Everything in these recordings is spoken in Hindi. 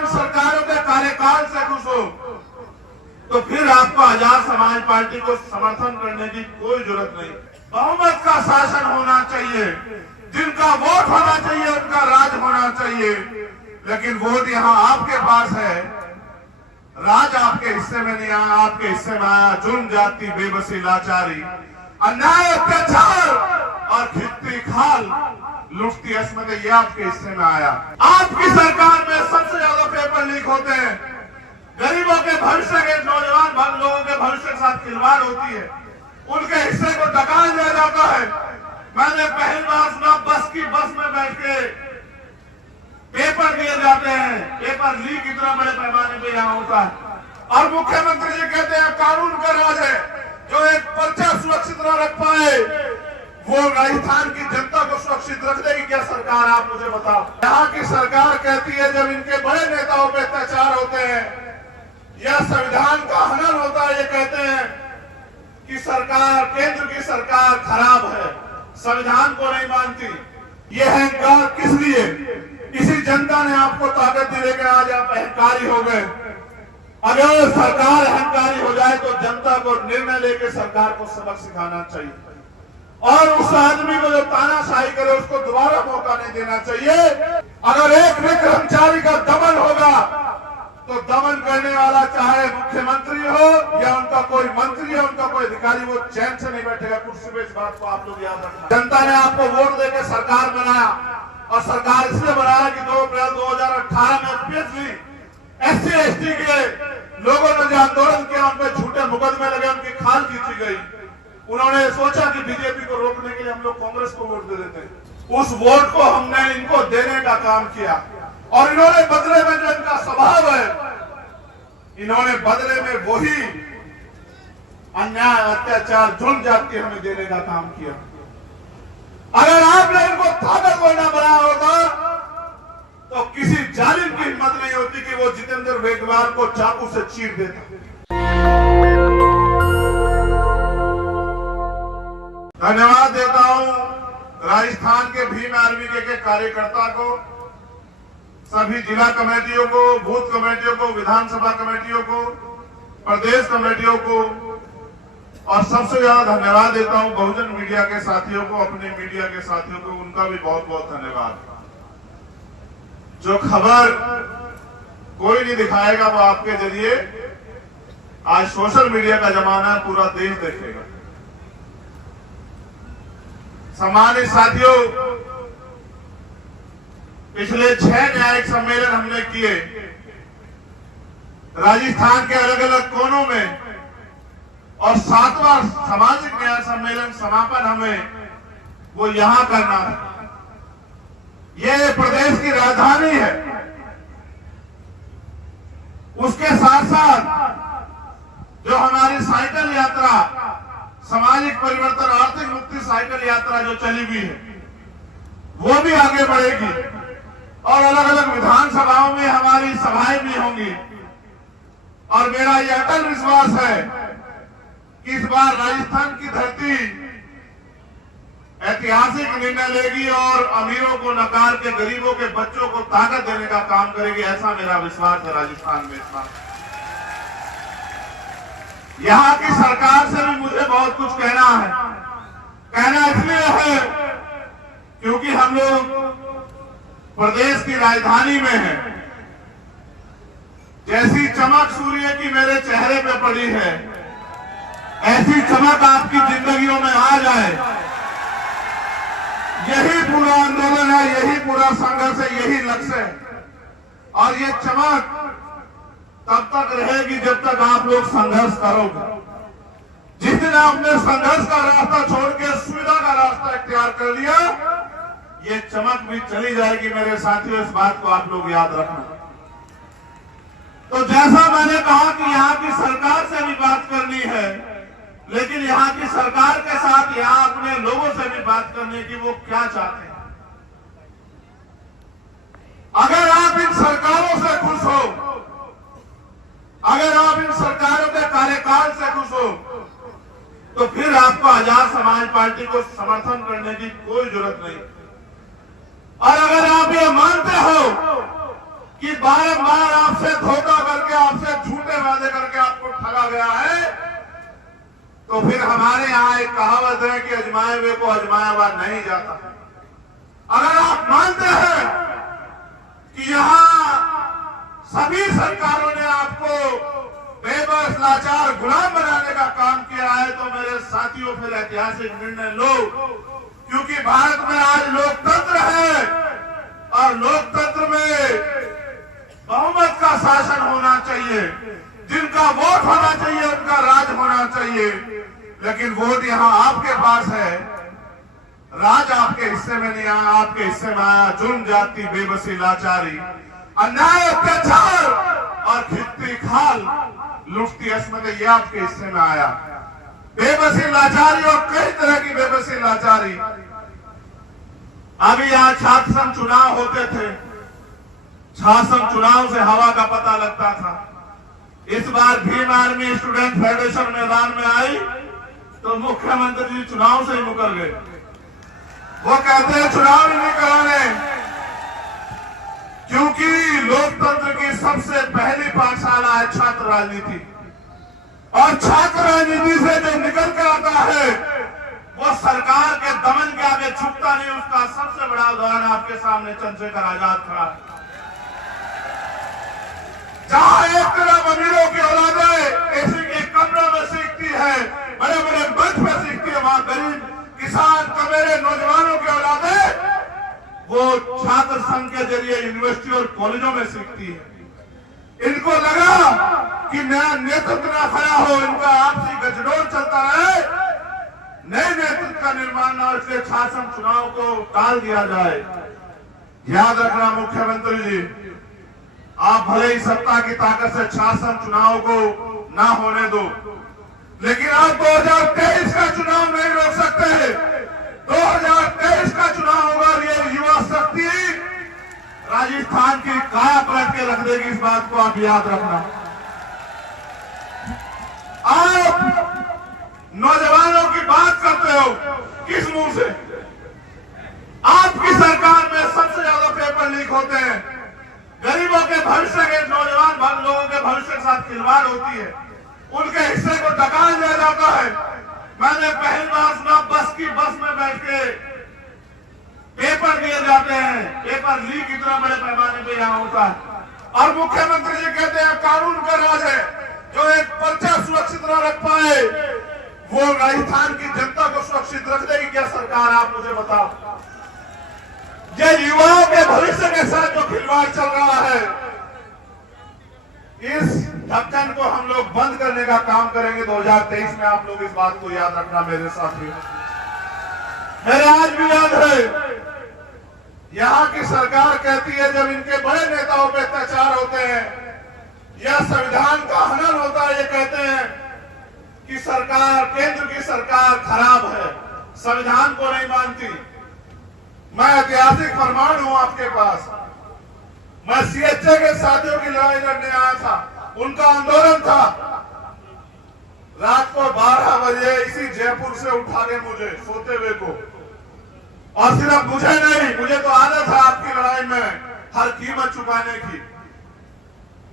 इन सरकारों के कार्यकाल से खुश हो तो फिर आपको आजाद समाज पार्टी को समर्थन करने की कोई जरूरत नहीं। बहुमत का शासन होना चाहिए, जिनका वोट होना चाहिए उनका राज होना चाहिए, लेकिन वोट यहाँ आपके पास है, राज आपके हिस्से में नहीं आया। आपके हिस्से में आया जुल्म, जाति, बेबसी, लाचारी, अन्याय, अत्याचार और खिस्ती खाल, लुटती असमत, ये आपके हिस्से में आया। आपकी सरकार में सबसे ज्यादा पेपर लीक होते हैं, गरीबों के भविष्य के, नौजवान लोगों के भविष्य के साथ खिलवाड़ होती है, उनके हिस्से को डकाल दिया जाता है। मैंने पहली बार सुना बस में बैठ के पेपर दिए जाते हैं, पेपर लीक इतना बड़े पैमाने पे यहाँ होता है और मुख्यमंत्री जी कहते हैं कानून का राज है। जो एक पर्चा सुरक्षित न रख पाए वो राजस्थान की जनता को सुरक्षित रख देगी क्या सरकार? आप मुझे बताओ। यहाँ की सरकार कहती है जब इनके बड़े नेताओं पे अत्याचार होते हैं या संविधान का हनन होता है, ये कहते हैं कि सरकार, केंद्र की सरकार खराब है, संविधान को नहीं मानती। ये अहंकार किस लिए? इसी जनता ने आपको ताकत दी कि आज आप अहंकारी हो गए। अगर सरकार अहंकारी हो जाए तो जनता को निर्णय लेकर सरकार को सबक सिखाना चाहिए और उस आदमी को जो तानाशाही करे उसको दोबारा मौका नहीं देना चाहिए। अगर एक भी कर्मचारी का दमन होगा तो दमन करने वाला चाहे मुख्यमंत्री हो या उनका कोई मंत्री हो, उनका कोई अधिकारी, वो चैन से नहीं बैठेगा कुर्सी पे। इस बात को आप लोग याद रखना। जनता ने आपको वोट देकर सरकार बनाया और सरकार इसलिए बनाया कि 2 अप्रैल 2018 में स्पेशली SC/ST के लोगों ने जो आंदोलन किया उन पर झूठे मुकदमे लगे, उनकी खाल खींची गई। उन्होंने सोचा कि बीजेपी को रोकने के लिए हम लोग कांग्रेस को वोट दे देते। उस वोट को हमने इनको देने का काम किया और इन्होंने बदले में जो इनका स्वभाव है, इन्होंने बदले में वही अन्याय, अत्याचार, जुल्म, जाति हमें देने का काम किया। अगर आपने इनको ताकतवर न बनाया होता तो किसी जालिम की हिम्मत नहीं होती कि वो जितेंद्र वेगवाल को चाकू से चीर देता। धन्यवाद देता हूं राजस्थान के भीम आर्मी के कार्यकर्ता को, सभी जिला कमेटियों को, बूथ कमेटियों को, विधानसभा कमेटियों को, प्रदेश कमेटियों को और सबसे ज्यादा धन्यवाद देता हूं बहुजन मीडिया के साथियों को, अपने मीडिया के साथियों को, उनका भी बहुत बहुत धन्यवाद। जो खबर कोई नहीं दिखाएगा वो आपके जरिए, आज सोशल मीडिया का जमाना है, पूरा देश देखेगा। सम्मानित साथियों, पिछले 6 न्यायिक सम्मेलन हमने किए राजस्थान के अलग अलग कोनों में और 7वां सामाजिक न्याय सम्मेलन समापन हमें वो यहां करना है। ये प्रदेश की राजधानी है। उसके साथ साथ जो हमारी साइकिल यात्रा, सामाजिक परिवर्तन, आर्थिक मुक्ति साइकिल यात्रा जो चली हुई है वो भी आगे बढ़ेगी और अलग अलग विधानसभाओं में हमारी सभाएं भी होंगी। और मेरा यह अटल विश्वास है कि इस बार राजस्थान की धरती ऐतिहासिक निर्णय लेगी और अमीरों को नकार के गरीबों के बच्चों को ताकत देने का काम करेगी। ऐसा मेरा विश्वास है राजस्थान में इस बार। यहाँ की सरकार से भी मुझे बहुत कुछ कहना है। कहना इसलिए है क्योंकि हम लोग प्रदेश की राजधानी में हैं। जैसी चमक सूर्य की मेरे चेहरे पे पड़ी है, ऐसी चमक आपकी जिंदगियों में आ जाए, यही पूरा आंदोलन है, यही पूरा संघर्ष है, यही लक्ष्य है। और ये चमक तब तक रहेगी जब तक आप लोग संघर्ष करोगे। जिस दिन आपने संघर्ष का रास्ता छोड़ के सुविधा का रास्ता इख्तियार कर लिया, ये चमक भी चली जाएगी मेरे साथियों। इस बात को आप लोग याद रखना। तो जैसा मैंने कहा कि यहाँ की सरकार से भी बात करनी है, लेकिन यहाँ की सरकार के साथ यहाँ अपने लोगों से भी बात करने की वो क्या चाहते हैं। अगर आप इन सरकारों से खुश हो, अगर आप इन सरकारों के कार्यकाल से खुश हो तो फिर आपको आजाद समाज पार्टी को समर्थन करने की कोई जरूरत नहीं। और अगर आप ये मानते हो कि बारंबार आपसे धोखा करके, आपसे झूठे वादे करके आपको ठगा गया है, तो फिर हमारे यहाँ एक कहावत है कि अजमाए हुए को अजमाया हुआ नहीं जाता। अगर आप मानते हैं कि यहाँ सभी सरकारों ने आपको बेबस, लाचार, गुलाम बनाने का काम किया है, तो मेरे साथियों फिर ऐतिहासिक निर्णय लो, क्योंकि भारत में आज लोकतंत्र है और लोकतंत्र में बहुमत का शासन होना चाहिए। जिनका वोट होना चाहिए उनका राज होना चाहिए, लेकिन वोट यहाँ आपके पास है, राज आपके हिस्से में नहीं आया। आपके हिस्से में आया जुर्म, जाति, बेबसी, लाचारी, अन्याय, अत्याचार और खिस्ती खाल, लुटती असमत, ये आपके हिस्से में आया। बेबसी, लाचारी और कई तरह की बेबसी, लाचारी। अभी यहाँ छात्र संघ चुनाव होते थे, छात्र संघ चुनाव से हवा का पता लगता था। इस बार भीम आर्मी स्टूडेंट फेडरेशन मैदान में आई तो मुख्यमंत्री जी चुनाव से ही मुकर गए। वो कहते हैं चुनाव नहीं कराने, क्योंकि लोकतंत्र की सबसे पहली पाठशाला है छात्र राजनीति, और छात्र राजनीति से जो निकल कर आता है वो सरकार के दमन के आगे झुकता नहीं। उसका सबसे बड़ा उदाहरण आपके सामने चंद्रशेखर आजाद खड़ा है। जहां एक तरफ अमीरों की औलादें एसी के कमरों में सीखती है, बड़े बड़े मंच में सीखती है, वहां गरीब किसान, कमेरे, नौजवानों की औलादें वो छात्र संघ के जरिए यूनिवर्सिटी और कॉलेजों में सीखती है। इनको लगा कि नया नेतृत्व न खड़ा हो, इनका आपसी गठजोड़ चलता रहे, नए नेतृत्व का निर्माण न हो, इसलिए छात्र संघ चुनाव को टाल दिया जाए। याद रखना मुख्यमंत्री जी, आप भले ही सत्ता की ताकत से शासन चुनाव को ना होने दो, लेकिन आप 2023 का चुनाव नहीं रोक सकते। 2023 का चुनाव होगा, ये युवा शक्ति राजस्थान की काया पलट के रख देगी, इस बात को आप याद रखना। आप नौजवानों की बात करते हो किस मुंह से? आपकी सरकार में सबसे ज्यादा पेपर लीक होते हैं, गरीबों के भविष्य के, नौजवान लोगों के भविष्य के साथ खिलवाड़ होती है, उनके हिस्से को डकाल दिया जाता है। मैंने पहली बार सुना बस में बैठ के पेपर दिए जाते हैं, पेपर लीक इतना बड़े पैमाने पे यहाँ होता है, और मुख्यमंत्री जी कहते हैं कानून का राज है, जो एक पर्चा सुरक्षित न रख पाए वो राजस्थान की जनता को सुरक्षित रख देगी क्या सरकार? आप मुझे बताओ। ये युवाओं के भविष्य के साथ जो खिलवाड़ चल रहा है, इस ढक्कन को हम लोग बंद करने का काम करेंगे 2023 में। आप लोग इस बात को याद रखना मेरे साथियों। मेरे आज भी याद है, यहाँ की सरकार कहती है जब इनके बड़े नेताओं पे अत्याचार होते हैं या संविधान का हनन होता है, ये कहते हैं कि सरकार, केंद्र की सरकार खराब है, संविधान को नहीं मानती। मैं ऐतिहासिक प्रमाण हूं आपके पास। मैं सीएचए के साथियों की लड़ाई लड़ने आया था, उनका आंदोलन था। रात को 12 बजे इसी जयपुर से उठा के मुझे सोते हुए को, और सिर्फ मुझे नहीं, मुझे तो आदत है आपकी लड़ाई में हर कीमत चुकाने की,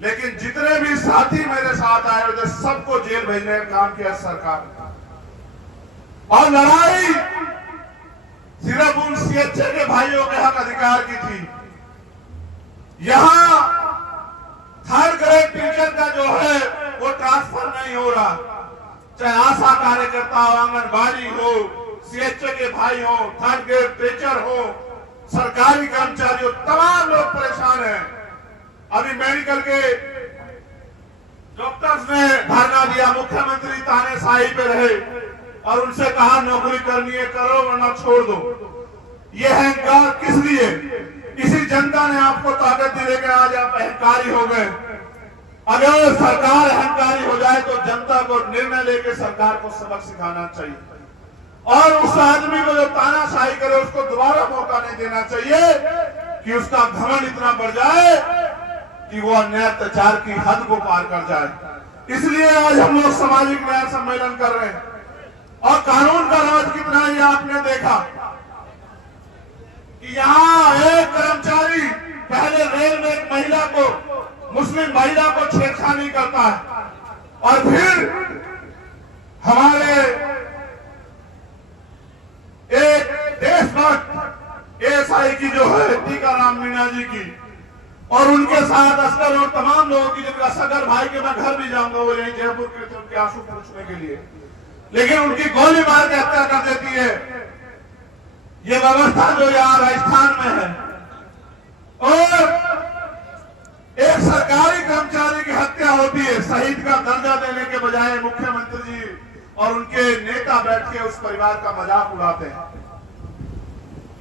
लेकिन जितने भी साथी मेरे साथ आए हुए थे सबको जेल भेजने का काम किया सरकार ने। और लड़ाई सिर्फ उन सीएचए के भाइयों के हक अधिकार की थी। यहां थर्ड ग्रेड टीचर का जो है वो ट्रांसफर नहीं हो रहा, चाहे आशा कार्यकर्ता हो, आंगनबाड़ी हो, सीएचए के भाई हो, थर्ड ग्रेड टीचर हो, सरकारी कर्मचारी हो, तमाम लोग परेशान हैं। अभी मेडिकल के डॉक्टर्स ने धरना दिया, मुख्यमंत्री तानेशाही पे रहे और उनसे कहा नौकरी करनी है करो वरना छोड़ दो। ये अहंकार किस लिए? इसी जनता ने आपको ताकत दी लेकर आज आप अहंकारी हो गए। अगर सरकार अहंकारी हो जाए तो जनता को निर्णय लेकर सरकार को सबक सिखाना चाहिए, और उस आदमी को जो तानाशाही करे उसको दोबारा मौका नहीं देना चाहिए कि उसका घमंड इतना बढ़ जाए कि वो अन्याय अत्याचार की हद को पार कर जाए। इसलिए आज हम लोग सामाजिक न्याय सम्मेलन कर रहे हैं। और कानून का राज कितना है ये आपने देखा कि यहाँ एक कर्मचारी पहले रेल में एक महिला को मुस्लिम महिला को छेड़छाड़ी करता है, और फिर हमारे एक देशभक्त एएसआई की जो है टीकाराम मीणा जी की, और उनके साथ अस्कर और तमाम लोगों की, जिनका सगर भाई के मैं घर भी जाऊंगा, वो यही जयपुर के थे, उनके आंसू पूछने के लिए, लेकिन उनकी गोली मार के हत्या कर देती है। ये व्यवस्था जो यहाँ राजस्थान में है, और एक सरकारी कर्मचारी की हत्या होती है, शहीद का दर्जा देने के बजाय मुख्यमंत्री जी और उनके नेता बैठ के उस परिवार का मजाक उड़ाते हैं।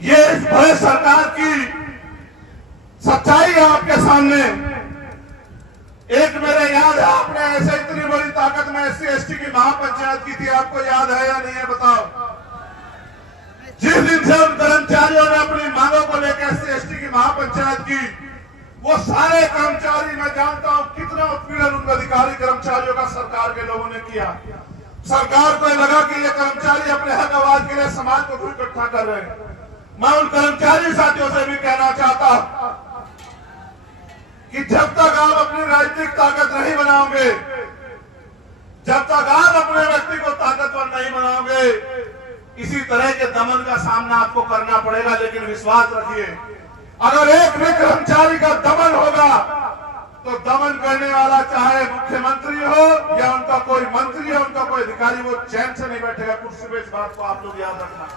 ये बड़े सरकार की सच्चाई है आपके सामने। एक मेरे याद है, आपने ऐसे इतनी बड़ी ताकत में एससी एसटी की महापंचायत की थी, आपको याद है या नहीं है बताओ? जिस दिन से उन कर्मचारियों ने अपनी मांगों को लेकर एससी एसटी की महापंचायत की, वो सारे कर्मचारी, मैं जानता हूं कितना उत्पीड़न उन अधिकारी कर्मचारियों का सरकार के लोगों ने किया। सरकार को लगा कि ये कर्मचारी अपने हक आवाज के लिए समाज को भी इकट्ठा कर रहे हैं। मैं उन कर्मचारी साथियों से भी कहना चाहता कि जब तक आप अपनी राजनीतिक ताकत नहीं बनाओगे, जब तक आप अपने व्यक्ति को ताकतवर नहीं बनाओगे, इसी तरह के दमन का सामना आपको करना पड़ेगा। लेकिन विश्वास रखिए, अगर एक भी कर्मचारी का दमन होगा तो दमन करने वाला चाहे मुख्यमंत्री हो या उनका कोई मंत्री हो, उनका कोई अधिकारी, वो चैन से नहीं बैठेगा कुर्सी पे। इस बात को आप लोग याद रखना।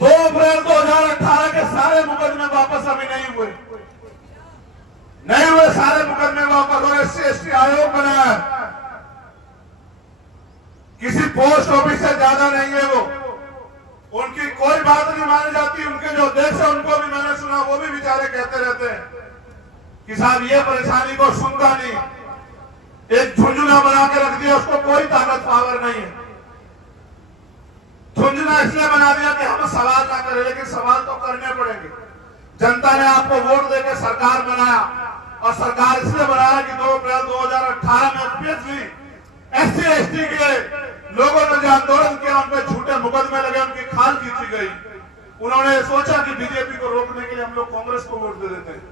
2 अप्रैल 2018 के सारे मुकदमे वापस अभी नहीं हुए सारे मुकदमे वापस, और एससी एसटी आयोग बनाया, किसी पोस्ट ऑफिस से ज्यादा नहीं है वो, उनकी कोई बात नहीं मानी जाती। उनके जो अध्यक्ष है उनको भी मैंने सुना, वो भी बेचारे कहते रहते हैं कि साहब ये परेशानी को सुनता नहीं, एक झुंझुना बना के रख दिया, उसको कोई ताकत पावर नहीं है। झुंझुना इसलिए बना दिया कि हम सवाल ना करें, लेकिन सवाल तो करने पड़ेंगे। जनता ने आपको वोट देकर सरकार बनाया, और सरकार इसलिए बनाया कि 2 अप्रैल 2018 में ऑब्वियसली एससी एसटी के लोगों ने जो आंदोलन किया, उन पर झूठे मुकदमे लगे, उनकी खाल खींची गई। उन्होंने सोचा कि बीजेपी को रोकने के लिए हम लोग कांग्रेस को वोट दे देते हैं।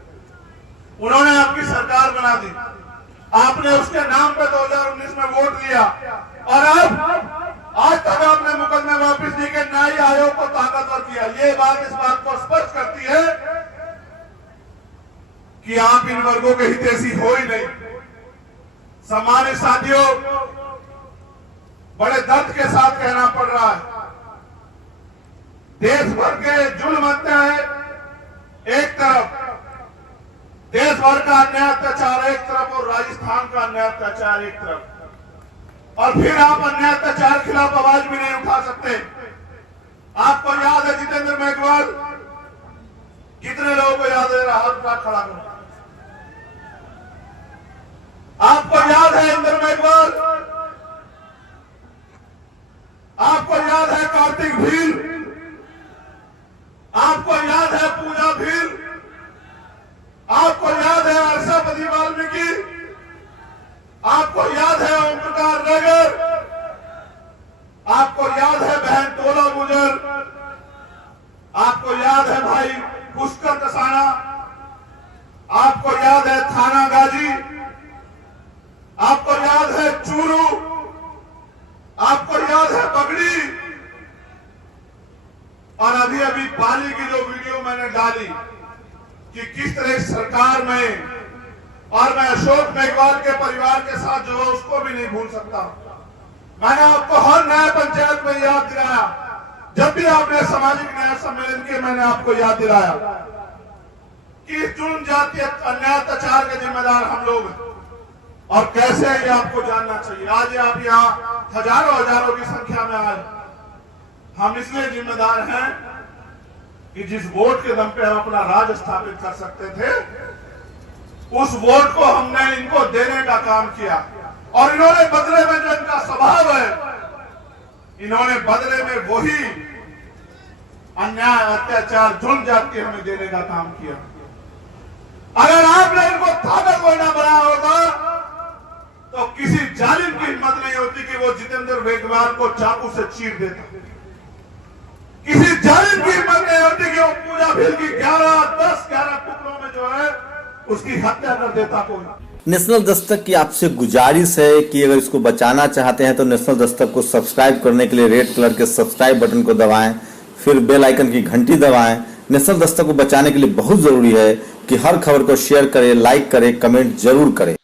उन्होंने आपकी सरकार बना दी, आपने उसके नाम पे 2019 में वोट दिया, और अब आज तक आपने मुकदमे वापस दिए कि न्याय आयोग को ताकतवर किया। ये बात इस बात को स्पष्ट करती है कि आप इन वर्गों के हितैषी हो ही नहीं। सम्मानित साथियों, बड़े दर्द के साथ कहना पड़ रहा है, देश भर के जुल्म होते हैं एक तरफ, देश भर का अन्याय अत्याचार एक तरफ, और राजस्थान का अन्याय अत्याचार एक तरफ, और फिर आप अन्याय अत्याचार खिलाफ आवाज भी नहीं उठा सकते। आपको याद है जितेंद्र मेघवाल, कितने लोगों को याद है? हाथ का खड़ा करो। आपको याद है इंद्र मेघवाल, आपको याद है कार्तिक भील, आपको याद है पूजा भील, आपको याद है हर्षपति वाल्मीकि, आपको याद है ओम प्रकाश नगर, आपको याद है बहन टोला गुजर, आपको याद है भाई पुष्कर कसाना, आपको याद है थाना गाजी, आपको याद है चूरू, आपको याद है बगड़ी, और अभी अभी पाली की जो वीडियो मैंने डाली कि किस तरह सरकार में, और मैं अशोक मेघवाल के परिवार के साथ जो है उसको भी नहीं भूल सकता। मैंने आपको हर न्याय पंचायत में याद दिलाया, जब भी आपने सामाजिक न्याय सम्मेलन किए, मैंने आपको याद दिलाया कि जुल्म जातीय अन्याय अत्याचार के जिम्मेदार हम लोग हैं, और कैसे ये आपको जानना चाहिए। आज आप यहाँ हजारों की संख्या में आए, हम इसलिए जिम्मेदार हैं कि जिस वोट के दम पे हम अपना राज स्थापित कर सकते थे, उस वोट को हमने इनको देने का काम किया, और इन्होंने बदले में जो इनका स्वभाव है, इन्होंने बदले में वही अन्याय अत्याचार जुल्म जाति हमें देने का काम किया। अगर आपने इनको ताकतवर न बनाया होता तो किसी जालिम की हिम्मत नहीं होती कि वो जितेंद्र मेघवाल को चाकू से चीर देता, किसी जालिम की हिम्मत नहीं होती कि वो पूजा भील की 11 टुकड़ों में जो है उसकी हत्या कर देता कोई। नेशनल दस्तक की आपसे गुजारिश है कि अगर इसको बचाना चाहते हैं तो नेशनल दस्तक को सब्सक्राइब करने के लिए रेड कलर के सब्सक्राइब बटन को दबाएं, फिर बेल आइकन की घंटी दबाएं। नेशनल दस्तक को बचाने के लिए बहुत जरूरी है कि हर खबर को शेयर करें, लाइक करें, कमेंट जरूर करें।